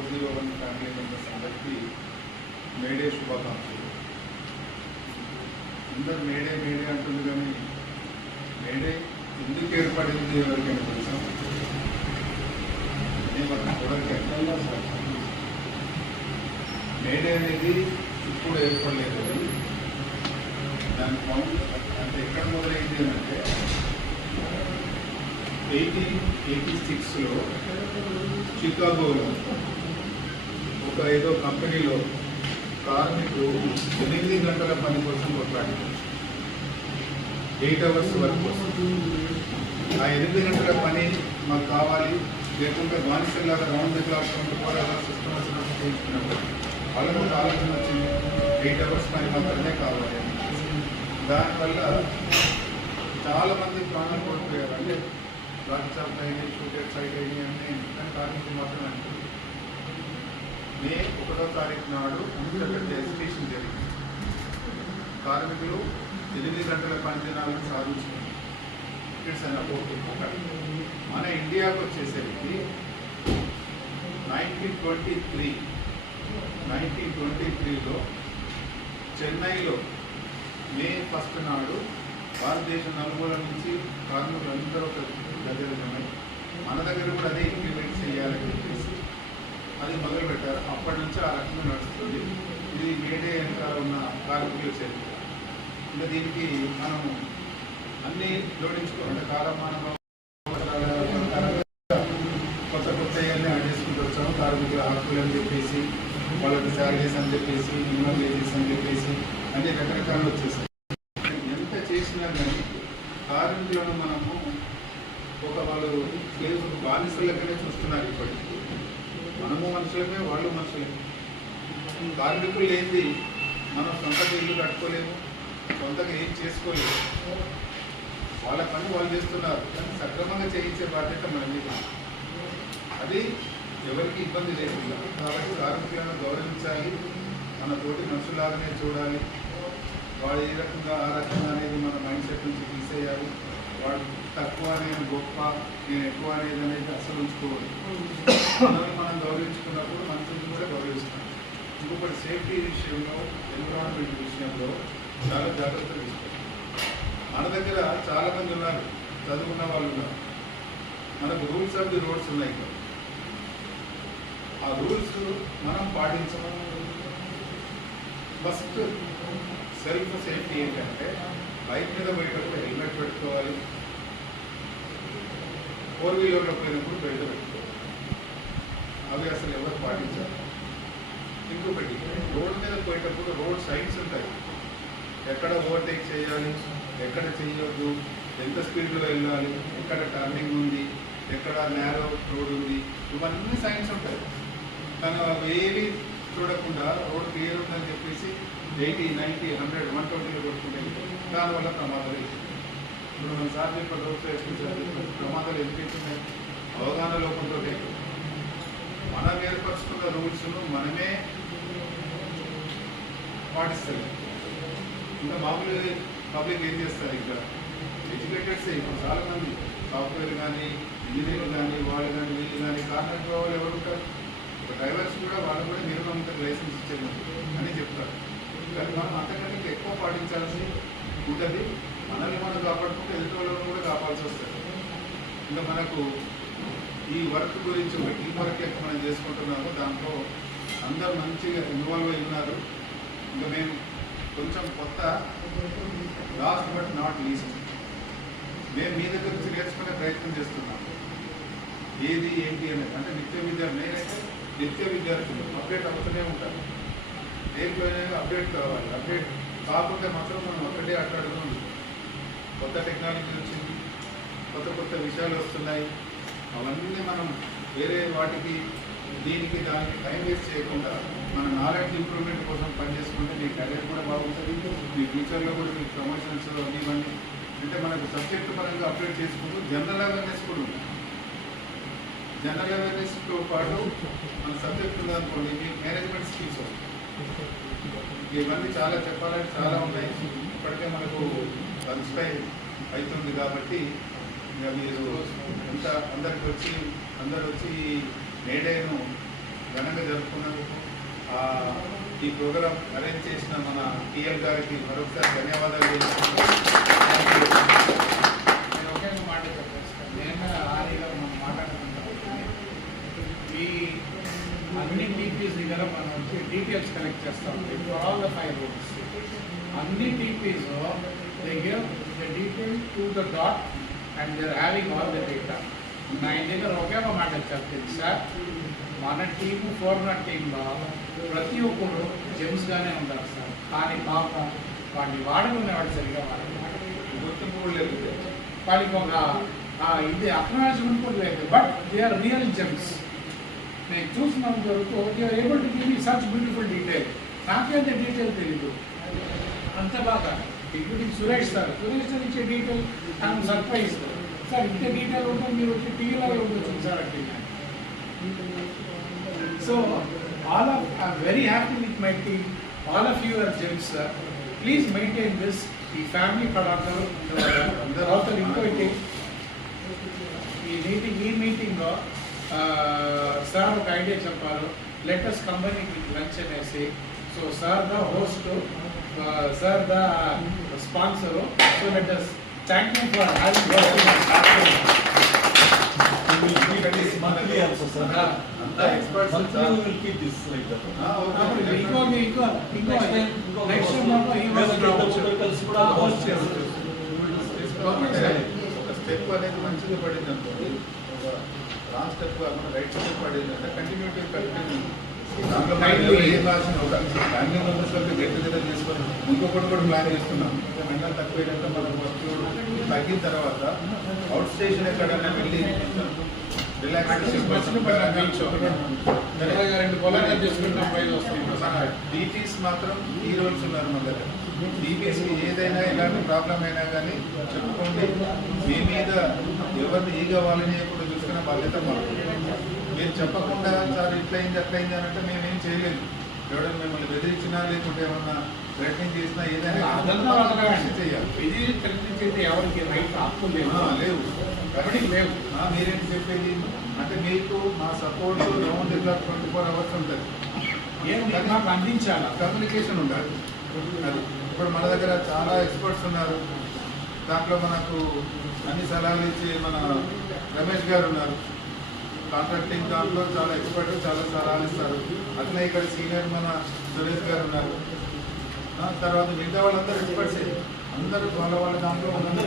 401 family members అందరికీ May Day శుభాకాంక్షలు. అందరు మేడే మేడే అంటుంది, కానీ మేడే ఎందుకు ఏర్పడింది ఎవరికైనా తెలుసా? మేడే అనేది ఇప్పుడు ఏర్పడలేదు. దాని ఫౌండ్ అంటే ఎక్కడ మొదలైంది అంటే 1886లో చికాగోలో ఒక ఏదో కంపెనీలో కార్మికులు 8 గంటల పని కోసం కొట్లాడారు. 8 అవర్స్ వర్క్ కోసం. ఆ 8 గంటల పని మాకు కావాలి, లేకుంటే బానిసలాగా round the clock 24 hours system వచ్చినట్టు చేయించుకున్నప్పుడు వాళ్ళకు ఒక ఆలోచన వచ్చింది, 8 అవర్స్ పని మాత్రమే కావాలి అని. దానివల్ల చాలామంది ప్రాణాలు కోల్పోయారు. అంటే లాంచ్ అవుట్ అయినాయి, షూటెడ్స్ అయినాయి అన్నీ, కానీ కార్మికులు మాత్రమే అంటుంది. మే 1వ తారీఖు నాడు పెద్ద ఎగ్జిబిషన్ జరిగింది. కార్మికులు 8 గంటల పని దినాలను సాధించుకున్నారు. ఇట్స్ అన్ అబౌట్ ఒకటి. మన ఇండియాకు వచ్చేసరికి 1923లో చెన్నైలో మే 1 నాడు భారతదేశం నలుమూల నుంచి కార్మికులందరూ ఒక దగ్గర ఉన్నాయి. మన దగ్గర కూడా అదే ఇంప్లిమెంట్ చేయాలని చెప్పేసి అది మొదలుపెట్టారు. అప్పటి నుంచి ఆ రకంగా నడుస్తుంది. ఇది మేడే వెనకాల ఉన్న కార్మికుల చరిత్ర. ఇంకా దీనికి మనం అన్నీ జోడించుకోవాలి. కాలమానంలో కొత్త కొత్తవన్నీ యాడ్ చేసుకుంటూ వచ్చాము. కార్మికుల హక్కులు అని చెప్పేసి, వాళ్ళకి శాలరీస్ అని చెప్పేసి, మినిమం వేజెస్ అని చెప్పేసి అన్ని రకరకాలు వచ్చేసాయి. ఎంత చేసినా కానీ కార్మికులను మనము వాళ్ళు బానిసలకనే చూస్తున్నారు. ఇప్పటికీ మనము మనుషులమే, వాళ్ళు మనుషులమే. కార్మికులు లేనిది మనం సొంతగా ఇల్లు కట్టుకోలేము, సొంతగా ఏం చేసుకోలేము. వాళ్ళ పని వాళ్ళు చేస్తున్నారు, కానీ సక్రమంగా చేయించే బాధ్యత మన మీద. అది ఎవరికి ఇబ్బంది లేకుండా. కాబట్టి కార్మికులను గౌరవించాలి, మన తోటి మనుషులాగానే చూడాలి. వాడు ఏ రకంగా ఆ రకంగా అనేది మన మైండ్ సెట్ నుంచి తీసేయాలి. వాడు తక్కువ, నేను గొప్ప, నేను ఎక్కువ అనేది అసలు ఉంచుకోవాలి. మనల్ని మనం గౌరవించుకున్నప్పుడు మనుషులను కూడా గౌరవిస్తాం. ఇంకొకటి సేఫ్టీ విషయంలో, ఎన్విరాన్మెంట్ విషయంలో చాలా జాగ్రత్తలు తీసుకోవాలి. మన దగ్గర చాలామంది ఉన్నారు, చదువుకున్న వాళ్ళు ఉన్నారు. మనకు రూల్స్ ఆఫ్ ది రోడ్స్ ఉన్నాయి. ఆ రూల్స్ మనం పాటించడం. ఫస్ట్ సెల్ఫ్ సేఫ్టీ ఏంటంటే బైక్ మీద పోయేటప్పుడు హెల్మెట్ పెట్టుకోవాలి, 4 వీలర్లో పోయినప్పుడు బెల్ట్ పెట్టుకోవాలి. అవి అసలు ఎవరు పాటించాలి. ఇంకొకటి, రోడ్ మీద పోయేటప్పుడు రోడ్ సైన్స్ ఉంటాయి. ఎక్కడ ఓవర్టేక్ చేయాలి, ఎక్కడ చేయొద్దు, ఎంత స్పీడ్లో వెళ్ళాలి, ఎక్కడ టర్నింగ్ ఉంది, ఎక్కడ నేరో రోడ్ ఉంది, ఇవన్నీ సైన్స్ ఉంటాయి. కానీ అవి ఏవి చూడకుండా రోడ్ క్లియర్ ఉందని చెప్పేసి 80, 90, 100, 120లో కొట్టుకుంటే దానివల్ల ప్రమాదాలు. ఇప్పుడు మన సార్ చెప్పిన రోజు ప్రమాదాలు ఎందుకు అవగాహన లోపంతో మనం ఏర్పరచుకున్న రూల్స్ను మనమే పాటిస్తాం. ఇంకా మామూలు పబ్లిక్ ఏం చేస్తారు? ఇంకా ఎడ్యుకేటెడ్స్ ఇప్పుడు చాలామంది సాఫ్ట్వేర్ కానీ, ఇంజనీర్లు కానీ, వాళ్ళు కానీ, వీళ్ళు కానీ, కార్మిక వాళ్ళు ఎవరు ఉంటారు? డ్రైవర్స్ కూడా వాళ్ళు కూడా మినిమం లైసెన్స్ ఇచ్చేది అని చెప్తారు. కానీ మనం అంతకంటే ఎక్కువ పాటించాల్సి ఉంటుంది. మనల్ని మనం కాపాడుకుంటే ఎదుటి వాళ్ళని కూడా కాపాల్సి వస్తుంది. ఇంకా మనకు ఈ వర్క్ గురించి ఒక టీం వర్క్ ఎక్కువ మనం చేసుకుంటున్నాము. దాంట్లో అందరూ మంచిగా ఇన్వాల్వ్ అయి ఉన్నారు. ఇంకా మేము కొంచెం కొత్త, లాస్ట్ బట్ నాట్ లీస్ట్, మేము మీ దగ్గర నుంచి నేర్చుకునే ప్రయత్నం చేస్తున్నాము. ఏది ఏంటి అనేది అంటే నిత్య విద్యార్థి, నేనైతే నిత్య విద్యార్థులు అప్డేట్ అవుతూనే ఉంటారు. దేంట్లోనే అప్డేట్ కావాలి. అప్డేట్ కాకపోతే మాత్రం మనం అక్కడే అట్లాడుతుంది. కొత్త టెక్నాలజీ వచ్చింది, కొత్త కొత్త విషయాలు వస్తున్నాయి. అవన్నీ మనం వేరే వాటికి, దీనికి దానికి టైం వేస్ట్ చేయకుండా మన నాలెడ్జ్ ఇంప్రూవ్మెంట్ కోసం పనిచేసుకుంటే మీ కెరీర్ కూడా బాగుంటుంది. మీ ఫ్యూచర్లో కూడా మీకు ప్రమోషన్స్ ఇవన్నీ అంటే మనకు సబ్జెక్ట్ పరంగా అప్డేట్ చేసుకుంటూ జనరల్ అవేర్నెస్ కూడా ఉంది. జనరల్ అవేర్నెస్తో పాటు మన సబ్జెక్ట్ ఉందనుకోండి, మీ మేనేజ్మెంట్ స్కిల్స్ వస్తాయి. ఇవన్నీ చాలా చెప్పాలంటే చాలా ఉన్నాయి. ఇప్పటికే మనకు లంచ్ టైం అవుతుంది కాబట్టి ఇక మీరు అందరు వచ్చి మేడేను ఘనంగా జరుపుకున్నందుకు ఈ ప్రోగ్రాం అరేంజ్ చేసిన మన టీఎల్ గారికి మరొకసారి ధన్యవాదాలు తెలుపుతున్నాను. నేను ఒకే ఒక మాట చెప్పేస్తాను. నేను ఆర్ఈలో మనం మాట్లాడుకుంటాం. ఈ అన్ని టీపీస్ దగ్గర మనం వచ్చి డీటెయిల్స్ కలెక్ట్ చేస్తాం. ఆల్ ద 5 రూమ్స్ అన్ని TPs they give the detail to the dot and they are having all the data. నా దగ్గర ఒకే ఒక మాట చెప్తుంది సార్, మన టీము 400 టీంలో ప్రతి ఒక్కరు జెమ్స్గానే ఉంటారు సార్. కానీ పాపం వాడిని వాడుకునేవాడు సరిగా గుర్తింపు కూడా లేదు. వాళ్ళకి ఒక ఇది అక్నాలజ్మెంట్ కూడా లేదు. But they are real gems. నేను చూసినంత వరకు they are able to give me such beautiful detail. నాకేంత డీటెయిల్ తెలీదు అంత బాగా. ఇప్పుడు సురేష్ సార్ ఇచ్చే డీటెయిల్ నాకు సర్ప్రైజ్ సార్. ఇంత డీటెయిల్ ఉంటే మీరు వచ్చి టీవీలో ఉండొచ్చు సార్ అంటే. So all of I very happy with my team. All of you are gems sir. Please maintain this. ఈ ఫ్యామిలీ పడారు తర్వాత ఇంకోటి ఈ మీటింగ్లో సార్ ఒక ఐడియా చెప్పారు. లెటెస్ట్ కంపెనీకి లంచ్ అనేసి. So sir the host, sir the sponsor. So latest thank you for having step అనేది మంచిగా పడింది అనుకోండి. రాంగ్ స్టెప్ కాకుండా రైట్ స్టెప్ పడింది అంటే కంటిన్యూటీ దాంట్లో ఏ భాషను ఫ్యామిలీ మెంబర్స్ వరకు గెట్ టుగెదర్ చేసుకొని ఇంకొకటి కూడా ప్లాన్ చేస్తున్నాం. మెంటల్ తక్కువైనాక మనం వర్క్ తగ్గిన తర్వాత అవుట్ స్టేషన్ ఎక్కడైనా వెళ్ళి డీటీస్ మాత్రం ఈ రోల్స్ ఉన్నారు మన దగ్గర. డీటీస్కి ఏదైనా ఎలాంటి ప్రాబ్లం అయినా కానీ చెప్పుకోండి. మీ మీద ఎవరిని ఏ కావాలని కూడా చూసుకునే బాధ్యత మాకు. మీరు చెప్పకుండా సార్ ఇట్లయింది అట్లయింది అని అంటే మేమేం చేయలేదు. ఎవరైనా మిమ్మల్ని బెదిరించినా లేకుంటే ఏమన్నా ప్రయత్నం చేసినా ఏదైనా చేయాలి. ఎవరికి రైట్ హక్కు లేవు కాబట్టి లేవు. మీరేం చెప్పేది అంటే మీకు మా సపోర్ట్ రౌండ్ 24 hours ఉంటుంది. మాకు అందించాలి. కమ్యూనికేషన్ ఉండాలి. అది ఇప్పుడు మన దగ్గర చాలా ఎక్స్పర్ట్స్ ఉన్నారు. దాంట్లో మనకు అన్ని సలహాలు ఇచ్చి మన రమేష్ గారు ఉన్నారు. కాంట్రాక్టింగ్ దాంట్లో చాలా ఎక్స్పర్ట్, చాలా సలహాలు ఇస్తారు. అట్లనే ఇక్కడ సీనియర్ మన సురేష్ గారు ఉన్నారు. తర్వాత మిగతా వాళ్ళందరూ ఎక్స్పర్ట్సే. అందరూ వాళ్ళ దాంట్లో అంటే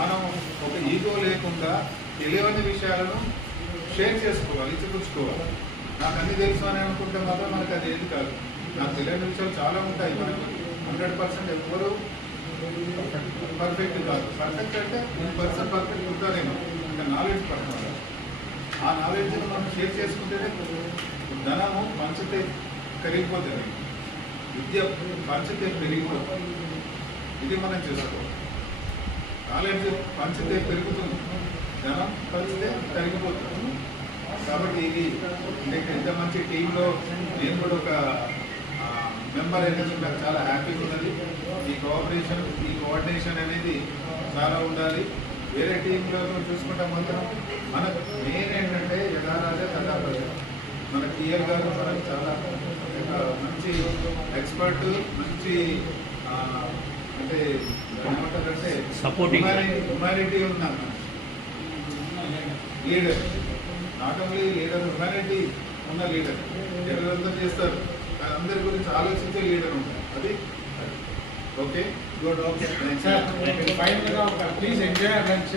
మనం ఒక ఈగో లేకుండా తెలియని విషయాలను షేర్ చేసుకోవాలి, ఇచ్చిపుచ్చుకోవాలి. నాకు అన్ని తెలుసు అని అనుకుంటే మాత్రం మనకు అది ఏది కాదు. నాకు తెలియని విషయాలు చాలా ఉంటాయి. మనకు 100% ఎవరు పర్ఫెక్ట్ కాదు. పర్ఫెక్ట్ అంటే 1% పర్ఫెక్ట్ ఉంటారేమో. ఇంకా నాలెడ్జ్ పడుతుంది. ఆ నాలెడ్జ్ని మనం షేర్ చేసుకుంటేనే ధనము పంచితే పెరిగిపోతుంది, విద్య పంచితే పెరిగిపోతుంది. ఇది మనం చేసుకోవాలి. నాలెడ్జ్ పంచితే పెరుగుతుంది, ధనం పంచితే పెరిగిపోతుంది. కాబట్టి ఇది ఇంత మంచి టీంలో నేను కూడా ఒక మెంబర్ అనేది నాకు చాలా హ్యాపీగా ఉన్నది. ఈ కోఆపరేషన్, ఈ కోఆర్డినేషన్ అనేది చాలా ఉండాలి. వేరే టీంలో చూసుకుంటే మాత్రం మనకు మెయిన్ ఏంటంటే యథారాజే తథాప్రజ. మన టీఎల్ గారు మనకు చాలా మంచి ఎక్స్పర్ట్, మంచి అంటే ఏమంటారంటే హ్యుమానిటీ ఉన్నాను. Leader, not only leader, humanity ఉన్న లీడర్. ఎవరంతా చేస్తారు, అందరి గురించి ఆలోచించే లీడర్ ఉంటారు. అది okay, good. Okay, please enjoy lunch.